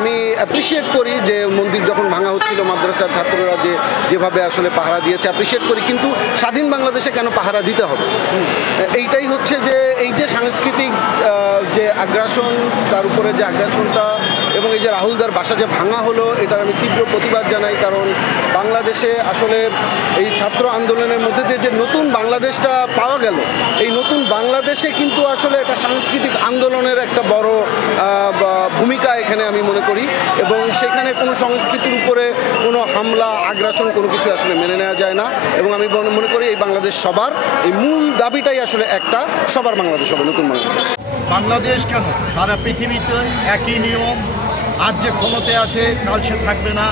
আমি অ্যাপ্রিসিয়েট করি যে মন্দির যখন ভাঙা হচ্ছিল মাদ্রাসার ছাত্ররা যেভাবে আসলে পাহারা দিয়েছে অ্যাপ্রিসিয়েট করি, কিন্তু স্বাধীন বাংলাদেশে কেন পাহারা দিতে হবে? এইটাই হচ্ছে যে এই যে সাংস্কৃতিক যে আগ্রাসন, তার উপরে যে আগ্রাসনটা এবং এই যে রাহুলদার বাসা যে ভাঙা হলো, এটার আমি তীব্র প্রতিবাদ জানাই। কারণ বাংলাদেশে আসলে এই ছাত্র আন্দোলনের মধ্যে দিয়ে যে নতুন বাংলাদেশটা পাওয়া গেল, এই নতুন বাংলাদেশে কিন্তু আসলে এটা সাংস্কৃতিক আন্দোলনের একটা বড় ভূমিকা এখানে আমি মনে করি, এবং সেখানে কোনো সংস্কৃতির উপরে কোনো হামলা আগ্রাসন কোনো কিছু আসলে মেনে নেওয়া যায় না। এবং আমি মনে করি এই বাংলাদেশ সবার, এই মূল দাবিটাই আসলে একটা, সবার বাংলাদেশ হবে, নতুন বাংলাদেশ। বাংলাদেশ কেন, সারা পৃথিবীতে একই নিয়ম। আজ যে ক্ষমতায় আছে কাল সে থাকবে না,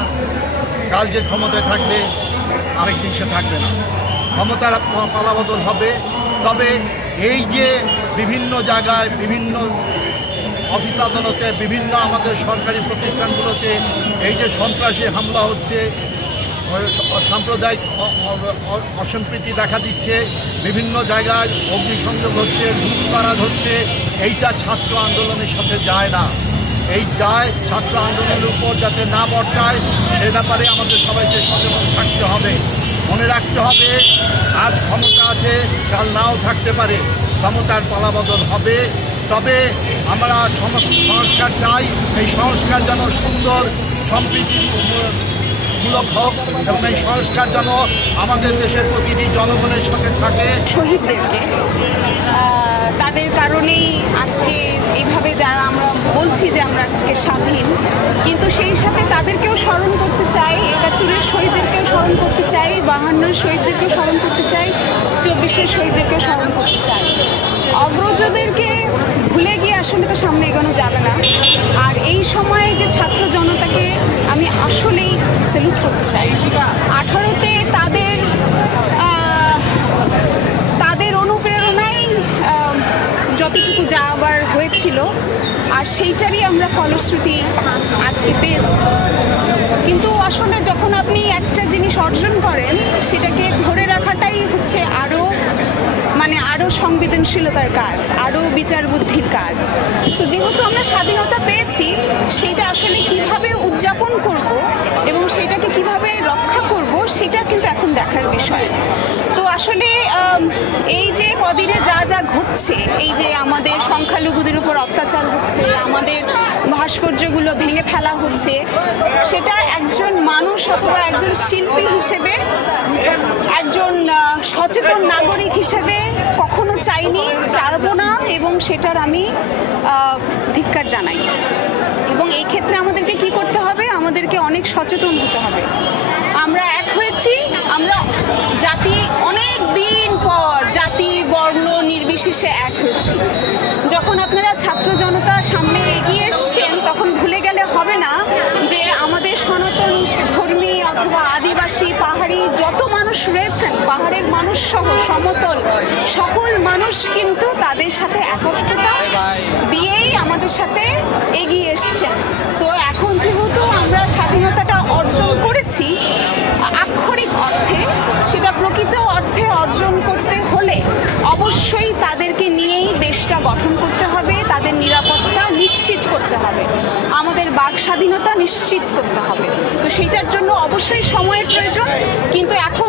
কাল যে ক্ষমতায় থাকবে আরেকদিন সে থাকবে না। ক্ষমতার পালাবদল হবে। তবে এই যে বিভিন্ন জায়গায়, বিভিন্ন অফিস আদালতে, বিভিন্ন আমাদের সরকারি প্রতিষ্ঠানগুলোতে এই যে সন্ত্রাসী হামলা হচ্ছে, সাম্প্রদায়িক অসম্প্রীতি দেখা দিচ্ছে, বিভিন্ন জায়গায় অগ্নিসংযোগ হচ্ছে, লুটপারাজ হচ্ছে, এইটা ছাত্র আন্দোলনের সাথে যায় না। এই যায় ছাত্র আন্দোলনের উপর যাতে না বর্তায়, সে ব্যাপারে আমাদের সবাইকে সচেতন থাকতে হবে। মনে রাখতে হবে আজ ক্ষমতা আছে, কাল নাও থাকতে পারে, ক্ষমতার পালাবদল হবে। তবে আমরা সংস্কার চাই, এই সংস্কার যেন সুন্দর সম্প্রীতিমূলক হোক এবং এই সংস্কার যেন আমাদের দেশের প্রতিটি জনগণের সাথে থাকে। শহীদদেরকে তাদের কারণেই আজকে এইভাবে যারা আমরা বলছি যে আমরা আজকে স্বাধীন, কিন্তু সেই সাথে তাদেরকেও স্মরণ করতে চাই, ৭১-এর শহীদদেরকেও স্মরণ করতে চাই, ৫২-এর শহীদদেরকেও স্মরণ করতে চাই, ২৪-এর শহীদদেরকেও স্মরণ করতে চাই। অগ্রজদেরকে ভুলে গিয়ে আসলে তো সামনে এগোনো যাবে না। আর এই সময়ে যে ছাত্র জনতাকে আমি আসলেই স্যালুট করতে চাই। ১৮তে তাদের অনুপ্রেরণাই যতটুকু যাওয়ার হয়েছিল, আর সেইটারই আমরা ফলশ্রুতি আজকে পেয়েছি। কিন্তু আসলে যখন আপনি একটা জিনিস অর্জন করেন, সেটাকে ধরে রাখাটাই হচ্ছে আরও সংবেদনশীলতার কাজ, আরও বিচার বুদ্ধির কাজ। সো যেহেতু আমরা স্বাধীনতা পেয়েছি, সেটা আসলে কিভাবে উদযাপন করব এবং সেটাকে কিভাবে রক্ষা করব, সেটা কিন্তু এখন দেখার বিষয়। তো আসলে এই যে কদিনে যা যা ঘটছে, এই যে আমাদের সংখ্যালঘুদের উপর অত্যাচার হচ্ছে, আমাদের ভাস্কর্যগুলো ভেঙে ফেলা হচ্ছে, সেটা একজন মানুষ অথবা একজন শিল্পী হিসেবে, একজন সচেতন নাগরিক হিসেবে কখনো চাইনি, চাইবো না, এবং সেটার আমি ধিক্কার জানাই। এবং এই ক্ষেত্রে আমাদেরকে কি করতে হবে? আমাদেরকে অনেক সচেতন হতে হবে। আমরা এক হয়েছি, আমরা জাতি অনেক দিন পর জাতি বর্ণ নির্বিশেষে এক হয়েছি। যখন আপনারা ছাত্র জনতার সামনে এগিয়ে এসছেন, তখন ভুলে গেলে হবে না যে আমাদের সনাতন ধর্মী অথবা আদিবাসী, পাহাড়ি যত মানুষ রয়েছেন, পাহাড়ের মানুষ সহ সমতল সকল মানুষ কিন্তু তাদের সাথে একত্রতা দিয়েই আমাদের সাথে এগিয়ে এসছেন। সো এখন যেহেতু আমরা স্বাধীনতাটা অর্জন করেছি আক্ষরিক অর্থে, সেটা প্রকৃত অর্থে অর্জন করতে হলে অবশ্যই তাদেরকে নিয়েই দেশটা গঠন করতে হবে, তাদের নিরাপত্তা নিশ্চিত করতে হবে, আমাদের বাক স্বাধীনতা নিশ্চিত করতে হবে। তো সেইটার জন্য অবশ্যই সময়ের প্রয়োজন, কিন্তু এখন